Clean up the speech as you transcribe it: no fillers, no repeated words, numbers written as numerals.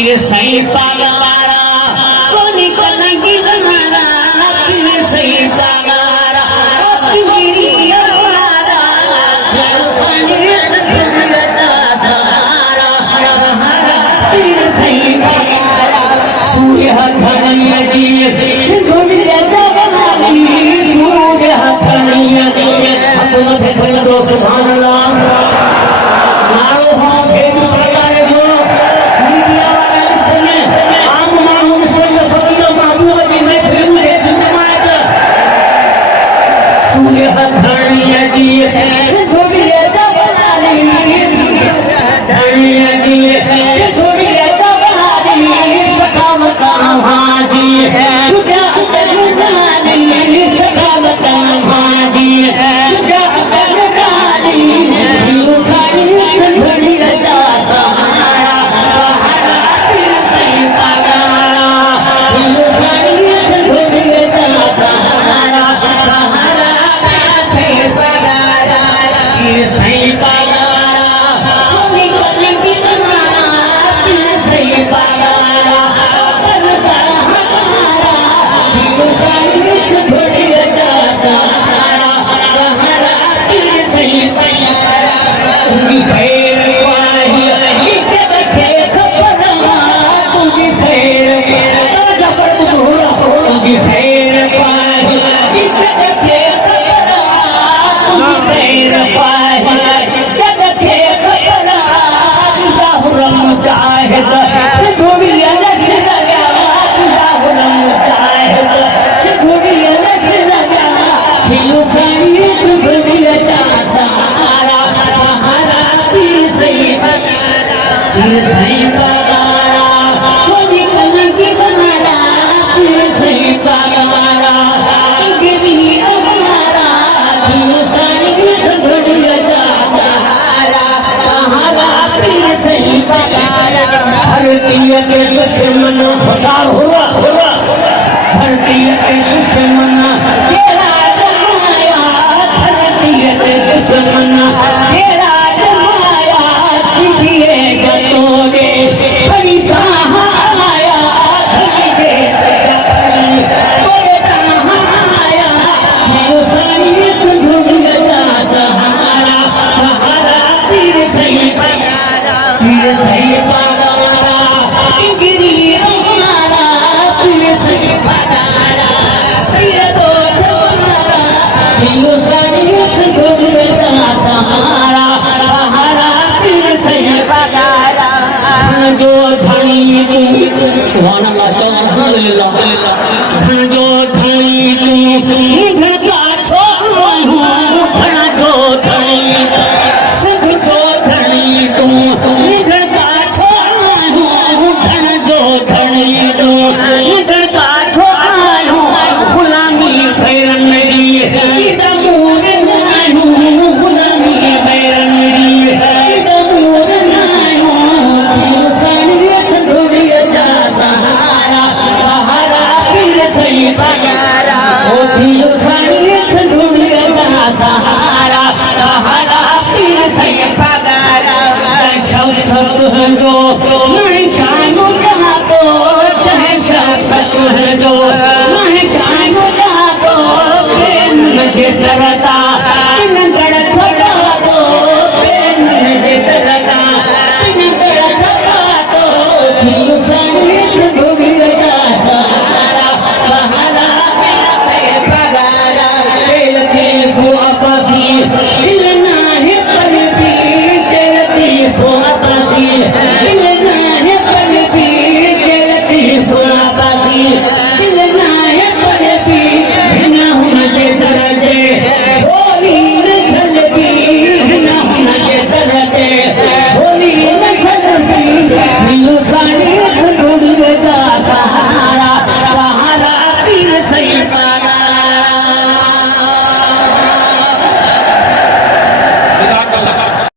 पीर सही सागारा सोनी कलंगी हमारा पीर सही सागारा पीरी हमारा पीर सही सागारा सूर्य धनिया दिए सिंधुड़िया जगनानी सूर्य धनिया दिए अपनो देखो तो सुभान अल्लाह मारो हम भेद प्रकार जो मीडिया वाला इसमें आम मामून से फकीर महबूब जी में फिर है जमात सूर्य धनिया दिए सिंधुड़िया जगनानी धनिया दिए सिंधुड़िया जगनानी सखावत हाजी सुजा जगनानी सखावत हाजी सुजा जगनानी यो साड़ी सिंधुड़िया जा सहारा सहारा पीर सही सागारा यो साड़ी सिंधुड़िया जा सहारा सहारा पीर सही सागारा सोनी कलंगी हमारा पीर सही सागारा बनता हमारा यो साड़ी सिंधुड़िया जा सहारा सहारा पीर सही सागारा तुझी खैर पाही ये देखे खबरमा तुझी खैर तुझी खैर पाही ये देखे खबरमा तुझी खैर पाही ये देखे खबरमा लाहुरम मुजाहिद सिंधुड़िया नशरया लाहुरम मुजाहिद सिंधुड़िया नशरया यो साड़ी सिंधुड़िया जा सहारा सहारा पीर सही सागारा सोनी कलंगी हमारा पीर सही सागारा गिरी हमारा यो साड़ी सिंधुड़िया जा सहारा सहारा पीर सही सागारा धरती के दुश्मन होशियार हुआ धरती के दुश्मन तेरा जमाया धरती के दुश्मन तेरा जमाया किए जतोरे बड़ी कहाँ आया धरती के सकरी तोरे कहाँ आया यो साड़ी सिंधुड़िया जा सहारा सहारा पीर सही सागारा पीर सही सागारा गिरी हमारा पीर सही सागारा पीर दो हमारा यो साड़ी सिंधुड़िया जा सहारा सहारा पीर सही सागारा जो